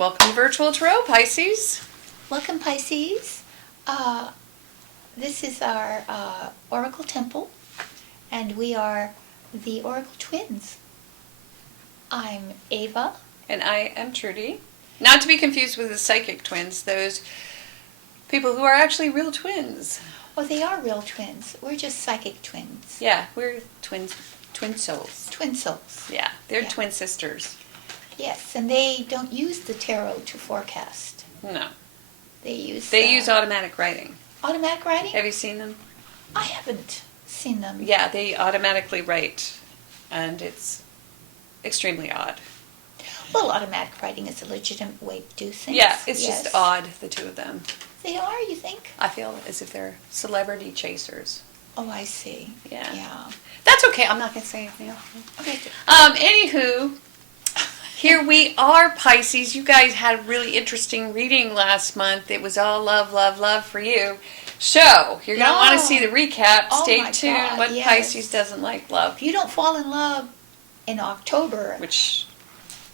Welcome to Virtual Tarot, Pisces. Welcome, Pisces. This is our Oracle Temple, and we are the Oracle Twins. I'm Ava. And I am Trudy. Not to be confused with the Psychic Twins, those people who are actually real twins. Oh, they are real twins. We're just psychic twins. Yeah, we're twins, twin souls. Twin souls. Yeah, they're twin sisters. Yes, and they don't use the tarot to forecast. No. They use automatic writing. Automatic writing? Have you seen them? I haven't seen them. Yeah, they automatically write, and it's extremely odd. Well, automatic writing is a legitimate way to do things. Yeah, it's just odd, the two of them. They are, you think? I feel as if they're celebrity chasers. Oh, I see. Yeah. Yeah. That's okay. I'm not going to say anything else. Okay. Anywho, here we are, Pisces. You guys had a really interesting reading last month. It was all love, love, love for you. So, you're going to want to see the recap. Oh Stay my tuned. God, What yes. Pisces doesn't like love? If you don't fall in love in October, Which,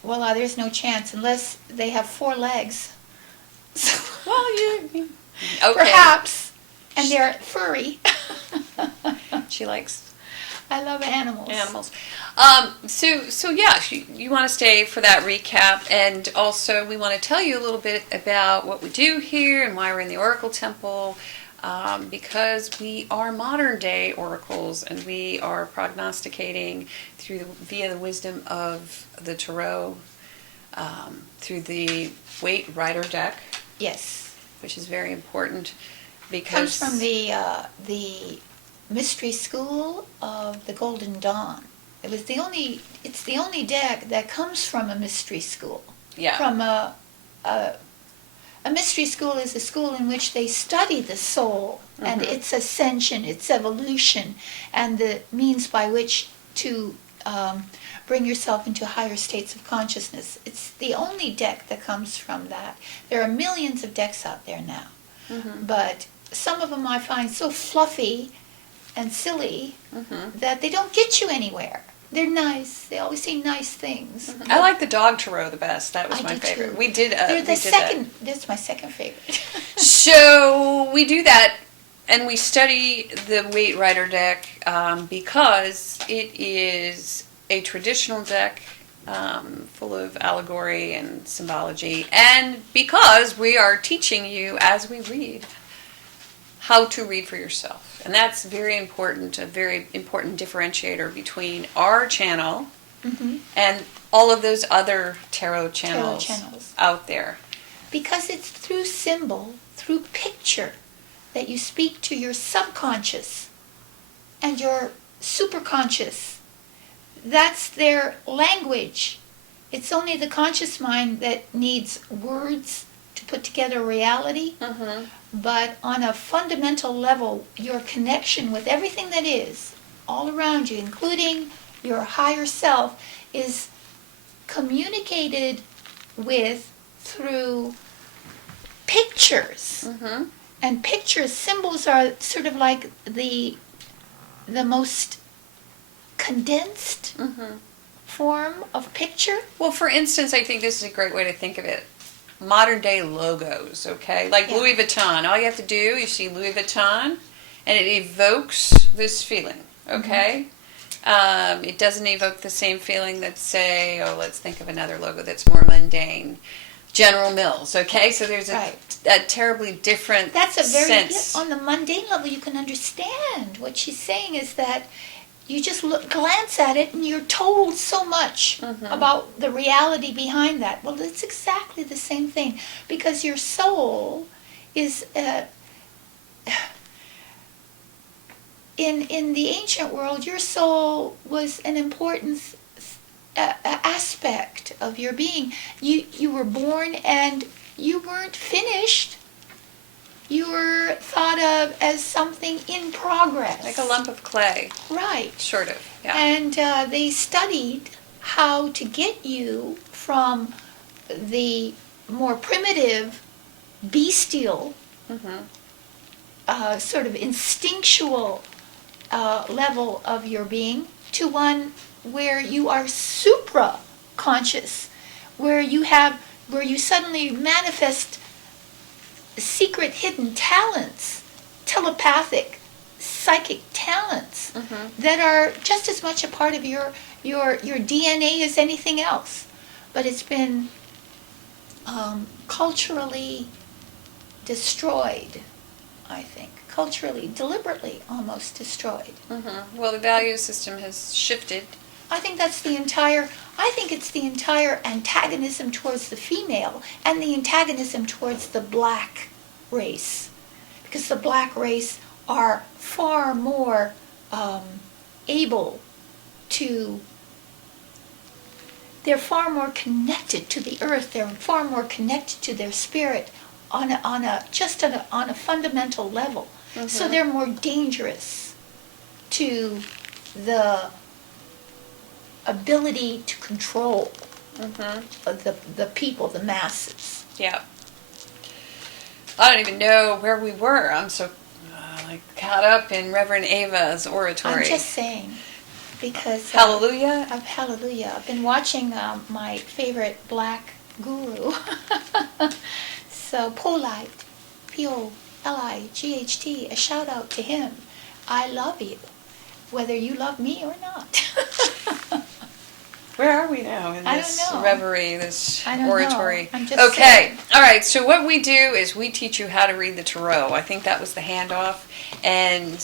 well, there's no chance unless they have 4 legs. well, you... Okay. Perhaps. And they're furry. She likes I love animals. animals. So yeah, you want to stay for that recap, and also we want to tell you a little bit about what we do here and why we're in the Oracle Temple, because we are modern day oracles and we are prognosticating via the wisdom of the tarot, through the Waite Rider deck. Yes. Which is very important because comes from the Mystery School of the Golden Dawn. It's the only deck that comes from a mystery school. Yeah. From a mystery school is a school in which they study the soul and its ascension, its evolution, and the means by which to bring yourself into higher states of consciousness. It's the only deck that comes from that. There are millions of decks out there now, but some of them I find so fluffy and silly that they don't get you anywhere. They're nice. They always say nice things. I like the dog tarot the best. That was my favorite. Too. We did. That's my second favorite. So we do that, and we study the Waite Rider deck because it is a traditional deck full of allegory and symbology, and because we are teaching you as we read how to read for yourself. And that's very important, a very important differentiator between our channel and all of those other tarot channels out there. Because it's through symbol, through picture, that you speak to your subconscious and your superconscious. That's their language. It's only the conscious mind that needs words to put together reality. But on a fundamental level, your connection with everything that is all around you, including your higher self, is communicated with through pictures. And pictures, symbols are sort of like the most condensed form of picture. Well, for instance, I think this is a great way to think of it. Modern day logos, okay? Like Louis Vuitton. All you have to do, you see Louis Vuitton, and it evokes this feeling, okay? It doesn't evoke the same feeling that, say, let's think of another logo that's more mundane. General Mills, okay? So there's a terribly different sense. On the mundane level, you can understand. What she's saying is that you just glance at it and you're told so much about the reality behind that. Well, it's exactly the same thing, because your soul is in the ancient world, your soul was an important aspect of your being. You were born and you weren't finished. You were thought of as something in progress. Like a lump of clay. Right. Sort of, yeah. And they studied how to get you from the more primitive, bestial, sort of instinctual level of your being to one where you are supra-conscious, where you have where you suddenly manifest secret hidden talents, telepathic, psychic talents that are just as much a part of your DNA as anything else. But it's been culturally destroyed, I think. Culturally, deliberately almost destroyed. Well, the value system has shifted. I think it's the entire antagonism towards the female and the antagonism towards the black race. Because the black race are far more able to, they're far more connected to the earth, they're far more connected to their spirit on a fundamental level. So they're more dangerous to the ability to control the people, the masses. Yeah. I don't even know where we were. I'm so caught up in Reverend Ava's oratory. I'm just saying, because Hallelujah. Of Hallelujah. I've been watching my favorite black guru. So Polite, Polight, a shout out to him. I love you, whether you love me or not. Where are we now in I this don't know. reverie, this I don't oratory? know. I'm just Okay, saying. all right. So what we do is we teach you how to read the tarot. I think that was the handoff. And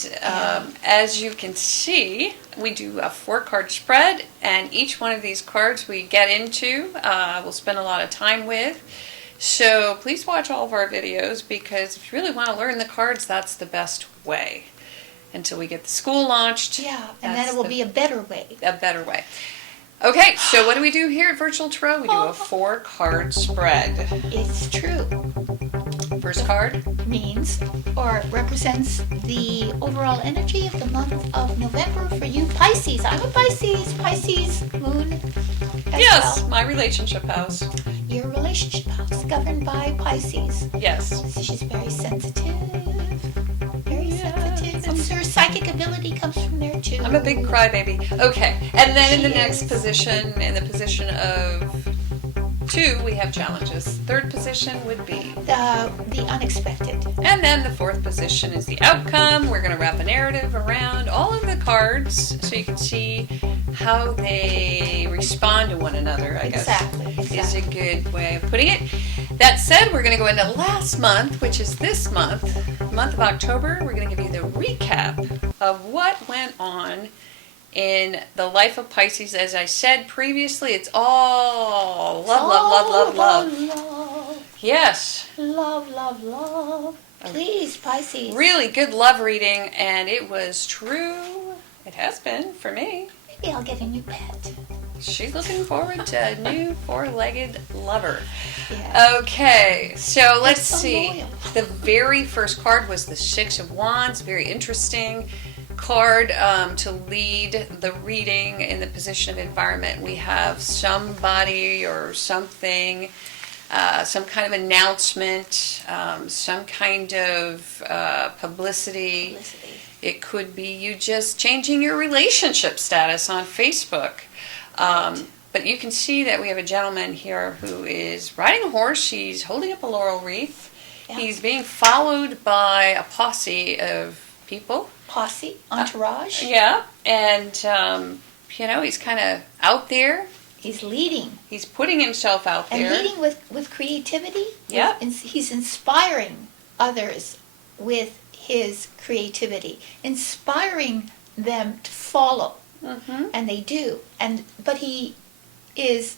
as you can see, we do a 4-card spread, and each one of these cards we get into, we'll spend a lot of time with. So please watch all of our videos, because if you really want to learn the cards, that's the best way. Until we get the school launched. Yeah, and then it will be a better way. A better way. Okay, so what do we do here at Virtual Tarot? We do a 4-card spread. It's true. First card means or represents the overall energy of the month of November for you Pisces. I'm a Pisces moon as Yes, well. my relationship house. Your relationship house governed by Pisces. Yes. So she's very sensitive. Very sensitive. And so her psychic ability comes from there too. I'm a big crybaby. Okay, and then in the She next is. position, in the position of 2, we have challenges. Third position would be. The unexpected. And then the 4th position is the outcome. We're going to wrap a narrative around all of the cards so you can see how they respond to one another, I guess. Exactly. Is a good way of putting it. That said, we're going to go into last month, which is this month of October. We're going to give you the recap of what went on in the life of Pisces. As I said previously, it's all love, love, love, love, Love. Yes. Love, love, love. Please, Pisces. Really good love reading, and it was true. It has been for me. Maybe I'll get a new pet. She's looking forward to a new 4-legged lover. Yeah. Okay, so let's so see. loyal. The very first card was the 6 of Wands. Very interesting card to lead the reading in the position of environment. We have somebody or something, some kind of announcement, some kind of publicity. It could be you just changing your relationship status on Facebook. But you can see that we have a gentleman here who is riding a horse. He's holding up a laurel wreath. Yeah. He's being followed by a posse of people. Posse, entourage. Yeah, and he's kind of out there. He's leading. He's putting himself out And there. leading with creativity. Yeah. He's inspiring others with his creativity. Inspiring them to follow. Mm-hmm. And they do. But he is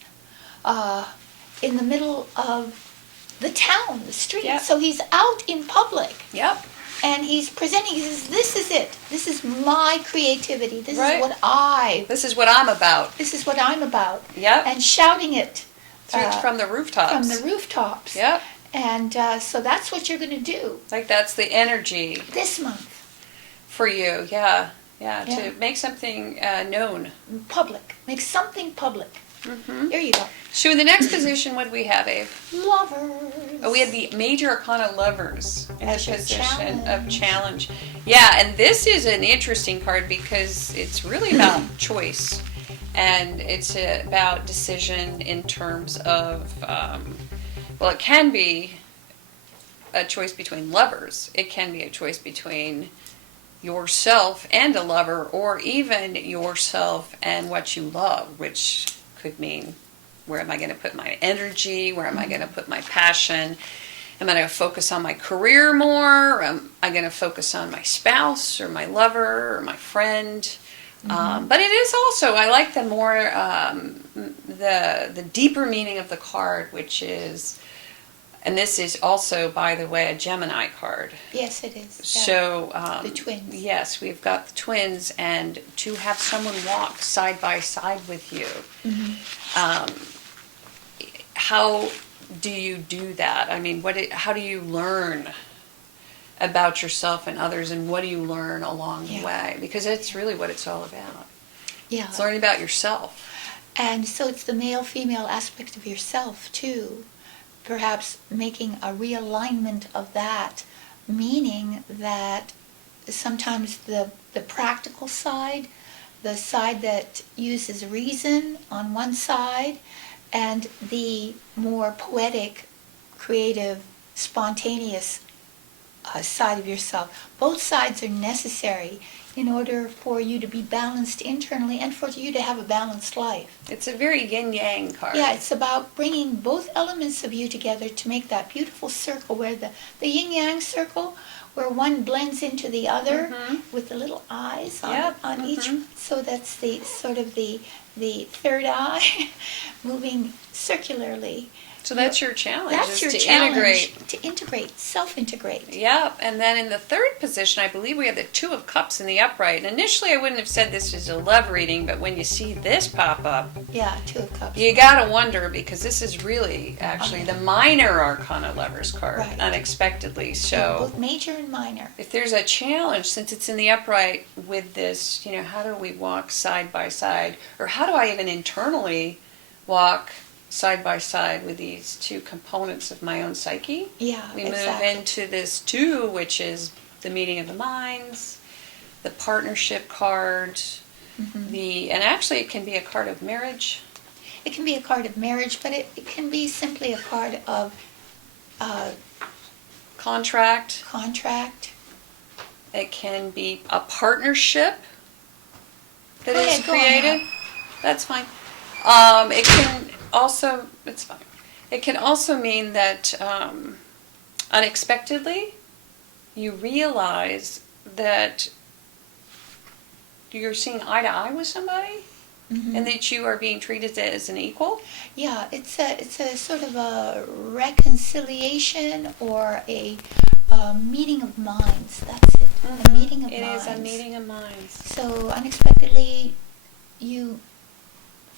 in the middle of the town, the street. Yeah. So he's out in public. Yep. And he's presenting, he says, this is it. This is my creativity. This Right. is This is what I'm about. this is what I'm about. Yep. And shouting it From the rooftops. from the rooftops. Yep. And so that's what you're going to do Like that's the energy this month. for you. Yeah. Yeah. To make something known. Public. Make something public. Mm-hmm. There you go. So in the next position, what do we have, Abe? Lovers. Oh, we have the Major Arcana Lovers in As the your position of challenge. challenge. Yeah, and this is an interesting card because it's really about choice. And it's about decision in terms of Well, it can be a choice between lovers. It can be a choice between yourself and a lover, or even yourself and what you love, which could mean, where am I going to put my energy? Where am I going to put my passion? Am I going to focus on my career more? Am I going to focus on my spouse or my lover or my friend? But it is also, I like the more, the deeper meaning of the card, which is, and this is also, by the way, a Gemini card. Yes, it is. Yeah. So the twins. Yes, we've got the twins, and to have someone walk side by side with you. How do you do that? I mean, how do you learn about yourself and others, and what do you learn along the way? Because it's really what it's all about. Yeah. It's learning about yourself. And so it's the male-female aspect of yourself, too. Perhaps making a realignment of that, meaning that sometimes the practical side, the side that uses reason on one side, and the more poetic, creative, spontaneous side of yourself. Both sides are necessary in order for you to be balanced internally and for you to have a balanced life. It's a very yin-yang card. Yeah, it's about bringing both elements of you together to make that beautiful circle where the yin-yang circle, where one blends into the other with the little eyes on each. So that's the sort of the third eye moving circularly. So that's your challenge. That's your to challenge. integrate. To integrate, self-integrate. Yep. And then in the third position, I believe we have the Two of Cups in the upright. And initially, I wouldn't have said this was a love reading, but when you see this pop up, Yeah, Two of Cups. you gotta wonder, because this is really actually the minor arcana lovers card, Right. unexpectedly. So both major and minor. if there's a challenge, since it's in the upright with this, how do we walk side by side? Or how do I even internally walk side by side with these two components of my own psyche? Yeah, We exactly. move into this two, which is the meeting of the minds, the partnership card, and actually it can be a card of marriage. It can be a card of marriage, but it can be simply a card of Contract. contract. It can be a partnership that Go is ahead, go on created. now. That's fine. It can also, it's fine. It can also mean that unexpectedly you realize that you're seeing eye to eye with somebody, and that you are being treated as an equal. Yeah, it's a sort of a reconciliation or a meeting of minds. That's it. A meeting of It minds. is a meeting of minds. So unexpectedly, you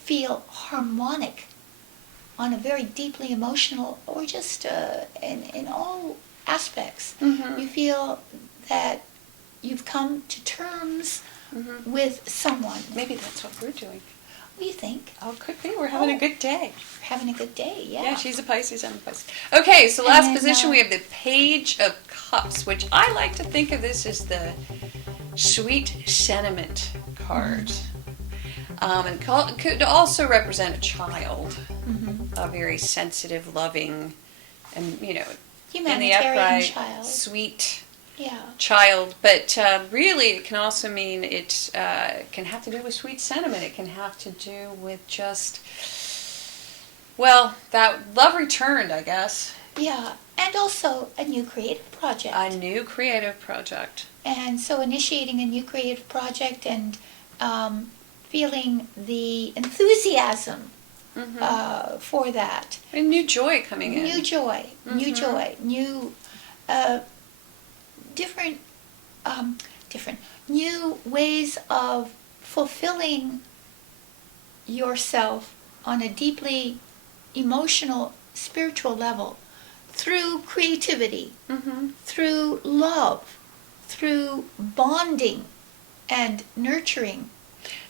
feel harmonic on a very deeply emotional, or just in all aspects. You feel that you've come to terms with someone. Maybe that's what we're doing. What do you think? Oh, could be. We're having a good day. We're having a good day, yeah. Yeah, she's a Pisces, I'm a Pisces. Okay, so last then, position we have the Page of Cups, which I like to think of this as the sweet sentiment card. And could also represent a child, a very sensitive, loving, and in the Humanitarian upright, child. sweet Yeah. child. But really, it can also mean it can have to do with sweet sentiment. It can have to do with just, that love returned, I guess. Yeah, and also a new creative project. A new creative project. And so initiating a new creative project and feeling the enthusiasm for that. And new joy coming in. New joy, new different new ways of fulfilling yourself on a deeply emotional, spiritual level through creativity, through love, through bonding and nurturing.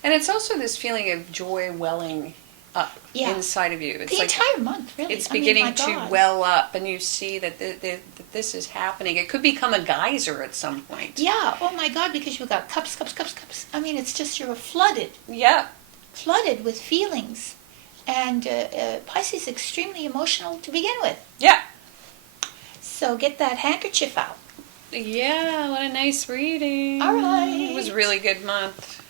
And it's also this feeling of joy welling up inside of you. It's The entire month, really. It's I mean, beginning my to God. well up, and you see that that this is happening. It could become a geyser at some point. Yeah, oh my God, because you've got cups. I mean, it's just you're flooded Yeah. with feelings. And Pisces is extremely emotional to begin with. Yeah. So get that handkerchief out. Yeah, what a nice reading. All right. It was a really good month.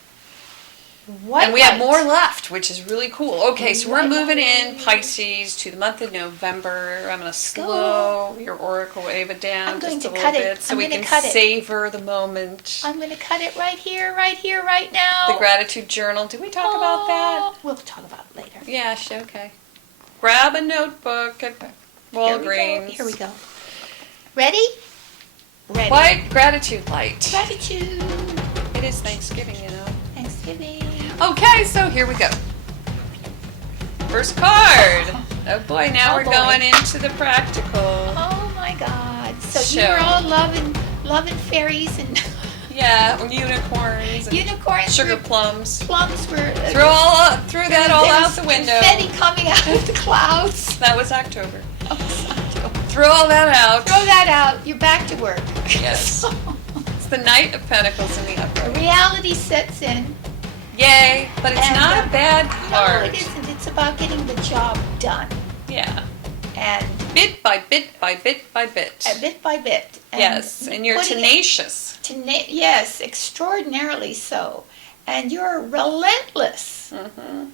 White And we have light. more left, which is really cool. Okay, so we're White moving in light. Pisces to the month of November. I'm going to slow your oracle Ava down I'm going just a to little cut it. bit so I'm we gonna can cut it. savor the moment. I'm going to cut it right here, right now. The gratitude journal. Did we talk about that? We'll talk about it later. Yeah, okay. Grab a notebook at Walgreens. Here we go. Ready? Ready. White gratitude light. Gratitude. It is Thanksgiving, you know. Thanksgiving. Okay, so here we go. First card. Oh boy, now Oh we're boy. going into the practical. Oh my God. So Show. you're all loving fairies and Yeah, unicorns and unicorns. sugar were- plums. Plums were. Throw that all there out was the window. Confetti coming out of the clouds. That was October. Oh, Throw all that out. throw that out. You're back to work. Yes. It's the Knight of Pentacles in the upright. Reality sets in. Yay, but it's And, not a bad No, card. it isn't. It's about getting the job done. Yeah. And Bit by bit by bit by bit. bit by bit. Yes, and you're putting it- tenacious. Yes, extraordinarily so. And you're relentless. Mm-hmm.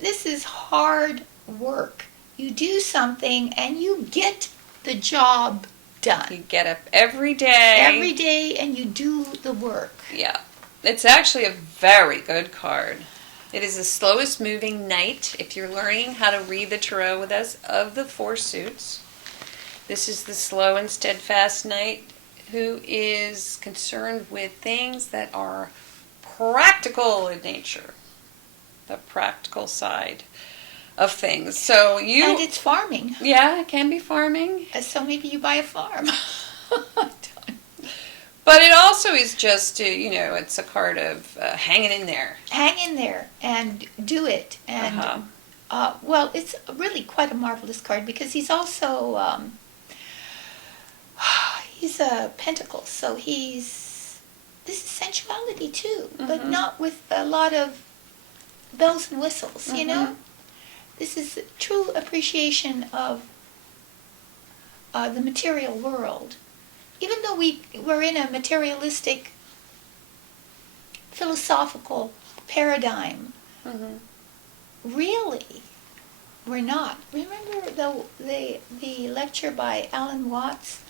This is hard work. You do something and you get the job done. You get up every day. Every day and you do the work. Yeah. It's actually a very good card. It is the slowest moving knight, if you're learning how to read the tarot with us, of the four suits. This is the slow and steadfast knight who is concerned with things that are practical in nature. The practical side of things. So And it's farming. yeah, it can be farming. So maybe you buy a farm. But it also is just, it's a card of hanging in there. Hang in there and do it. And well, it's really quite a marvelous card because he's also he's a pentacle, so this is sensuality too, but not with a lot of bells and whistles. You know, this is true appreciation of the material world. Even though we're in a materialistic, philosophical paradigm, really, we're not. Remember the lecture by Alan Watts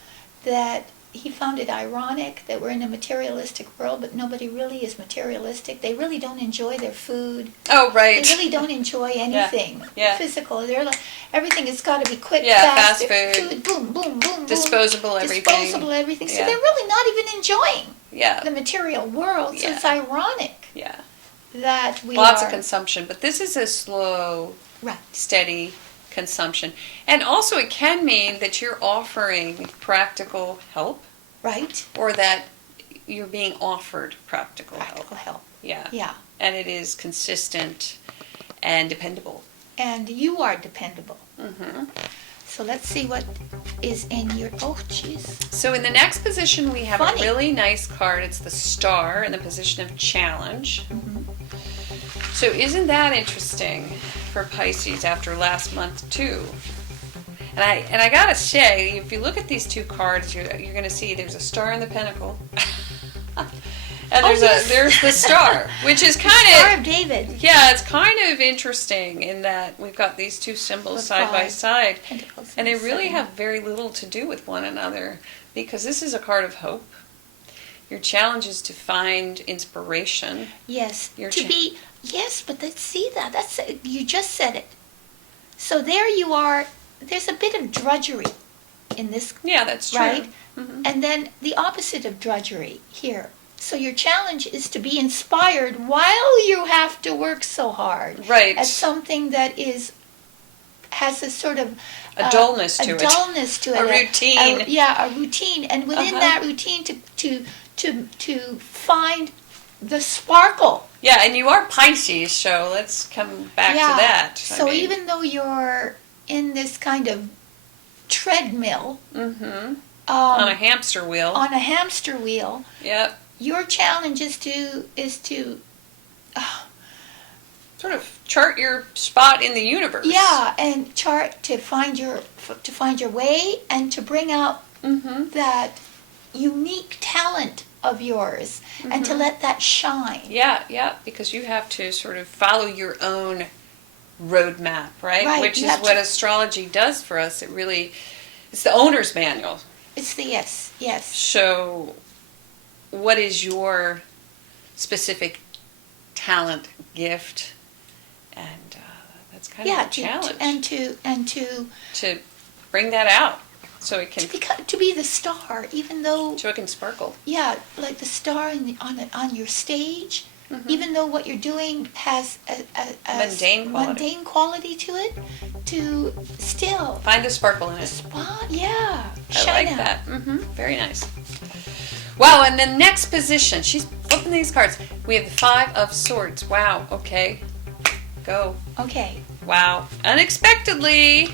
that he found it ironic that we're in a materialistic world, but nobody really is materialistic. They really don't enjoy their food. Oh, right. They really don't enjoy anything physical. They're like, everything has got to be quick, fast fast food. boom, boom, boom, Disposable boom. everything. Disposable everything. So Yeah. they're really not even enjoying the material world. So Yeah. it's ironic Yeah. that we Lots are... of consumption, but this is a slow, Right. steady consumption. And also it can mean that you're offering practical help Right. or that you're being offered practical Practical help. Yeah. Yeah. And it is consistent and dependable. And you are dependable. Mm-hmm. So let's see what is in your... Oh, jeez. So in the next position we have Funny. a really nice card. It's the star in the position of challenge. So isn't that interesting for Pisces after last month too? And I gotta say, if you look at these two cards, you're gonna see there's a star in the pentacle, and there's the star, which is kind Star of of David. yeah, it's kind of interesting in that we've got these two symbols With side by five side, Pentacles and they and really seven. have very little to do with one another because this is a card of hope. Your challenge is to find inspiration. Yes. Your To be... Yes, but let's see that. That's you just said it. So there you are. There's a bit of drudgery in this, Yeah, that's true. right? Mhm. And then the opposite of drudgery here. So your challenge is to be inspired while you have to work so hard Right. at something that has a sort of A dullness to a it. dullness to it, A routine. a routine, and within that routine to find the sparkle. Yeah, and you are Pisces, so let's come back to that. So even though you're in this kind of treadmill, on a hamster wheel. on a hamster wheel, Yep. your challenge is to sort of chart your spot in the universe. Yeah, and chart to find your way and to bring out that unique talent of yours and to let that shine. Yeah, because you have to sort of follow your own roadmap, right? Right, Which you is have what to- astrology does for us. It's the owner's manual. It's the yes. So, what is your specific talent, gift, and that's kind of a challenge. To bring that out, so it can to be the star, even though so it can sparkle. Yeah, like the star on your stage. Even though what you're doing has a mundane quality to it, to still find the sparkle in it. Spot, yeah. I like that. Very nice. Wow, and the next position, she's flipping these cards. We have the 5 of Swords. Wow, okay. Go. Okay. Wow. Unexpectedly,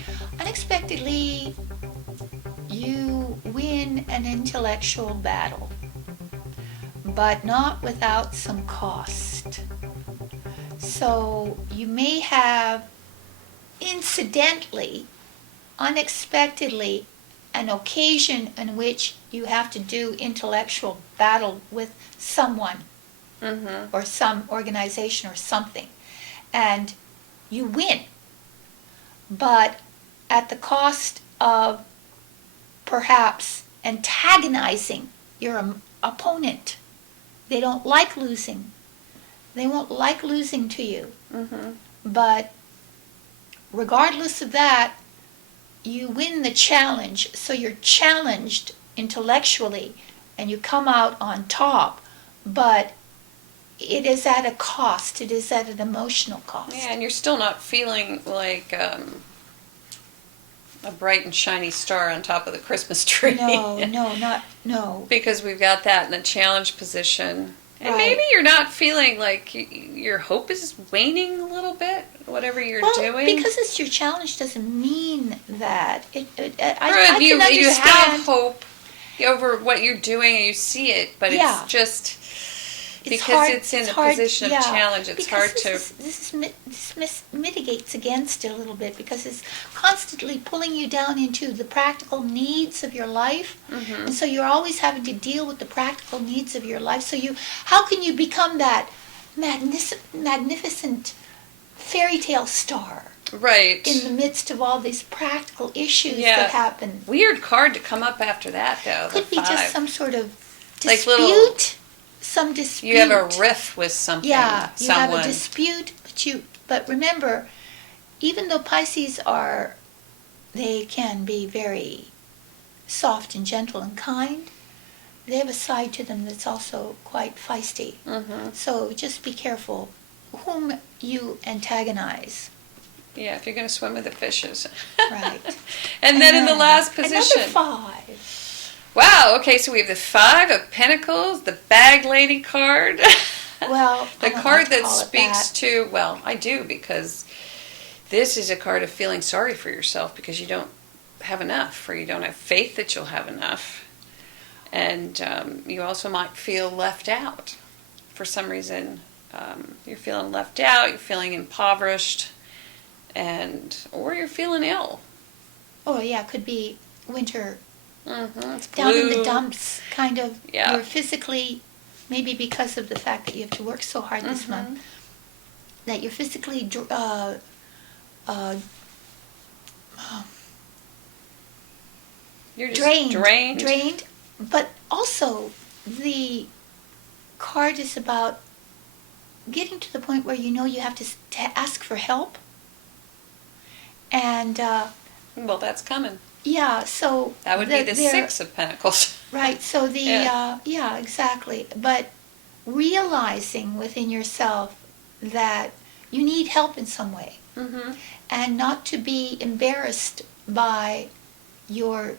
you win an intellectual battle, but not without some cost. So you may have incidentally, unexpectedly, an occasion in which you have to do intellectual battle with someone or some organization or something, and you win, but at the cost of perhaps antagonizing your opponent. They don't like losing. They won't like losing to you. But regardless of that, you win the challenge. So you're challenged intellectually and you come out on top. But it is at a cost. It is at an emotional cost. Yeah, and you're still not feeling like a bright and shiny star on top of the Christmas tree. No. Because we've got that in the challenge position. And Right. maybe you're not feeling like your hope is waning a little bit, whatever you're doing. Because it's your challenge doesn't mean that. I Right, can you understand. have hope over what you're doing and you see it, but Yeah. it's just It's because hard, it's in a hard, position of yeah, challenge, it's because hard to... This mitigates against it a little bit because it's constantly pulling you down into the practical needs of your life. And so you're always having to deal with the practical needs of your life. So how can you become that magnificent fairy tale star Right. in the midst of all these practical issues that happen? Weird card to come up after that, though. Could the be just 5. some sort of Like dispute. Some dispute. You have a riff with something. Yeah, you someone. have a dispute, but remember, even though Pisces they can be very soft and gentle and kind, they have a side to them that's also quite feisty. So just be careful whom you antagonize. Yeah, if you're going to swim with the fishes. Right. and then in the last position. Another 5. Wow, okay, so we have the 5 of Pentacles, the Bag Lady card. Well, the card that speaks to, well, I do, because this is a card of feeling sorry for yourself because you don't have enough, or you don't have faith that you'll have enough. And you also might feel left out. For some reason, you're feeling left out, you're feeling impoverished, or you're feeling ill. Oh, yeah, it could be winter. It's Down in blue. the dumps, kind of. Yeah. You're physically, maybe because of the fact that you have to work so hard this month, that you're physically You're just drained. But also, the card is about getting to the point where you know you have to ask for help. And, Well, that's coming. yeah, so... That would be the 6 of Pentacles. Right, so yeah, exactly. But realizing within yourself that you need help in some way. And not to be embarrassed by your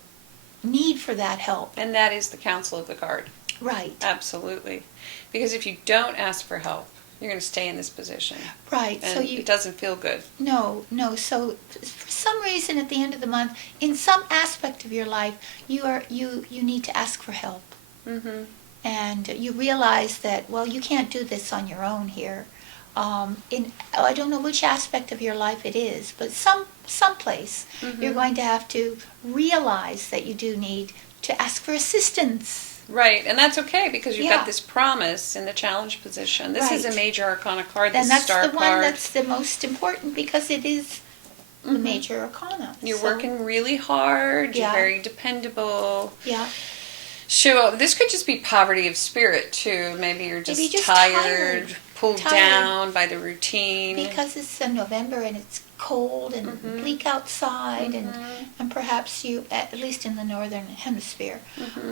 need for that help. And that is the counsel of the card. Right. Absolutely. Because if you don't ask for help, you're going to stay in this position. Right. And So it doesn't feel good. No. So for some reason at the end of the month, in some aspect of your life, you need to ask for help. And you realize that, well, you can't do this on your own here. in, I don't know which aspect of your life it is, but someplace you're going to have to realize that you do need to ask for assistance. Right, and that's okay because you've Yeah. got this promise in the challenge position. This is a Right. major arcana card, And the that's star the one card. that's the most important because it is the major arcana. You're So, working really hard. You're Yeah. very dependable. Yeah. So this could just be poverty of spirit too. Maybe you're just, Maybe just tired, pulled Tired. down by the routine. Because it's November and it's cold and bleak outside, and perhaps you, at least in the northern hemisphere,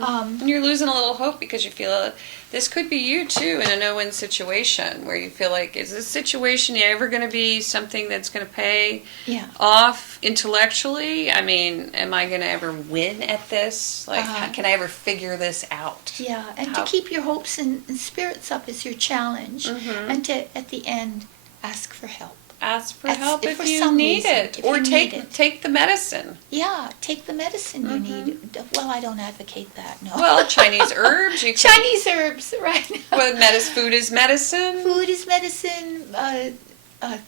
And you're losing a little hope because you feel this could be you too in a no-win situation where you feel like, is this situation ever going to be something that's going to pay yeah. off intellectually? I mean, am I going to ever win at this? Like, can I ever figure this out? Yeah, and How- to keep your hopes and spirits up is your challenge, and to, at the end, ask for help. Ask for That's- help for if you some need reason, it, if or you take need it. take the medicine. Yeah, take the medicine you need. Well, I don't advocate that, no. Well, Chinese herbs. You can, Chinese herbs, right? well, food is medicine. Food is medicine.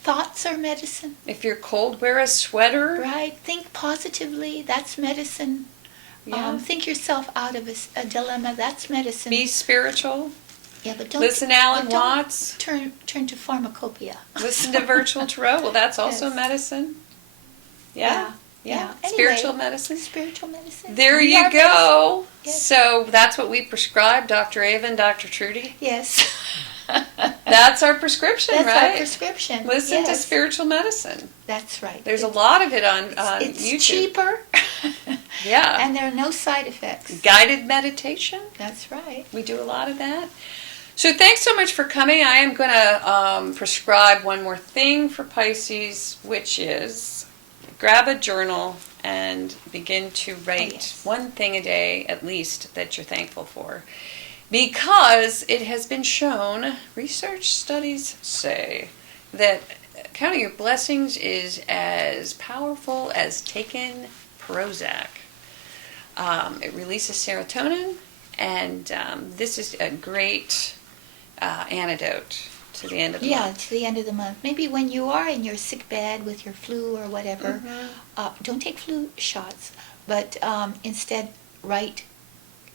Thoughts are medicine, If you're cold, wear a sweater. right? Think positively. That's medicine. Yeah. Think yourself out of a dilemma. That's medicine. Be spiritual. Yeah, but don't Listen to Alan but don't Watts. Turn to pharmacopoeia. Listen to virtual tarot. Well, that's also Yes. medicine. Yeah. Yeah. Anyway, Spiritual medicine. Spiritual medicine. There We you are go. Yes. So that's what we prescribe, Dr. Ava and Dr. Trudy. Yes. That's our prescription, That's right? our prescription. Listen to Yes. spiritual medicine. That's right. There's a lot of it on It's YouTube. cheaper. Yeah. And there are no side effects. Guided meditation. That's right. We do a lot of that. So thanks so much for coming. I am going to prescribe one more thing for Pisces, which is grab a journal and begin to write yes. one thing a day at least that you're thankful for. Because it has been shown, research studies say, that counting your blessings is as powerful as taking Prozac. It releases serotonin, and this is a great antidote to the end of the month. To the end of the month. Maybe when you are in your sick bed with your flu or whatever, don't take flu shots, but instead write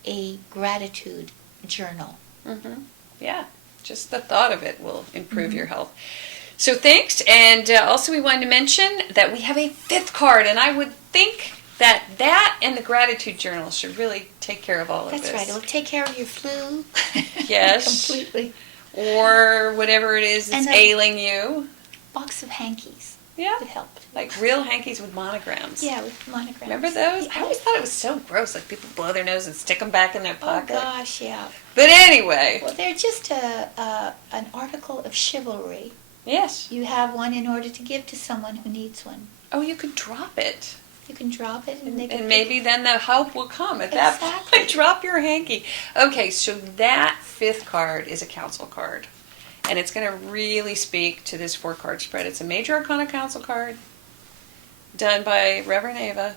a gratitude journal. Yeah, just the thought of it will improve your health. So thanks, and also we wanted to mention that we have a fifth card, and I would think that and the gratitude journal should really take care of all of That's this. right. It'll take care of your flu. Yes. Completely. Or whatever it is that's And a- ailing you. Box of hankies Yeah, would help. like real hankies with monograms. Yeah, with monograms. Remember those? Yeah. I always thought it was so gross, like people blow their nose and stick them back in their Oh pocket. gosh, yeah. But anyway, Well, they're just an article of chivalry. yes. You have one in order to give to someone who needs one. Oh, you could drop it. You can drop it and they can And maybe then the help will come at that Exactly. point. Drop your hanky. Okay, so that fifth card is a council card. And it's going to really speak to this 4-card spread. It's a Major Arcana Council card done by Reverend Ava.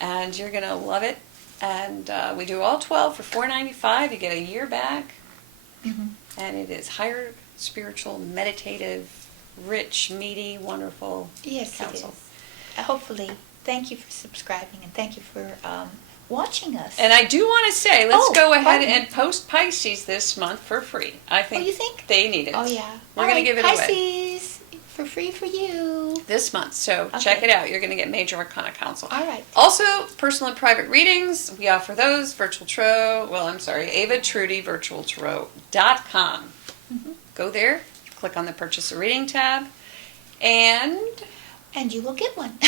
And you're going to love it. And we do all 12 for $4.95. You get a year back. Mhm. And it is higher spiritual, meditative, rich, meaty, wonderful Yes, counsel. it is. Hopefully, thank you for subscribing and thank you for watching us. And I do want to say, let's Oh, go ahead pardon. and post Pisces this month for free. I think you think? they need it. Oh, yeah. We're All going to right, give it away Pisces, for free for you. this month. So Okay. check it out. You're going to get Major Arcana Council. All right. Also, personal and private readings. We offer those. Virtual Tarot. Well, I'm sorry. Ava Trudy, virtualtarot.com. Go there. Click on the Purchase a Reading tab. And And you will get one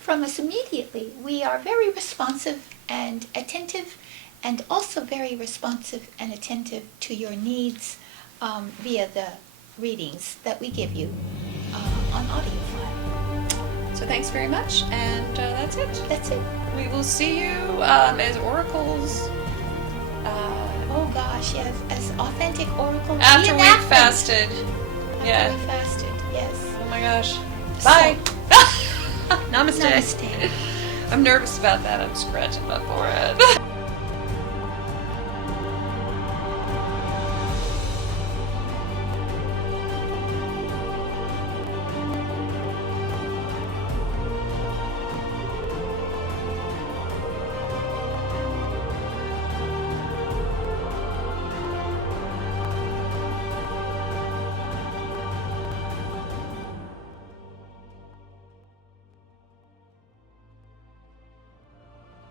from us immediately. We are very responsive and attentive, and also very responsive and attentive to your needs via the readings that we give you on audio file. so thanks very much. And that's it. That's it. We will see you as oracles. Oh gosh, yes, as authentic oracles. After we reenactment. fasted. After Yeah. we fasted, yes. Oh my gosh. Bye. Namaste. Namaste. I'm nervous about that. I'm scratching my forehead.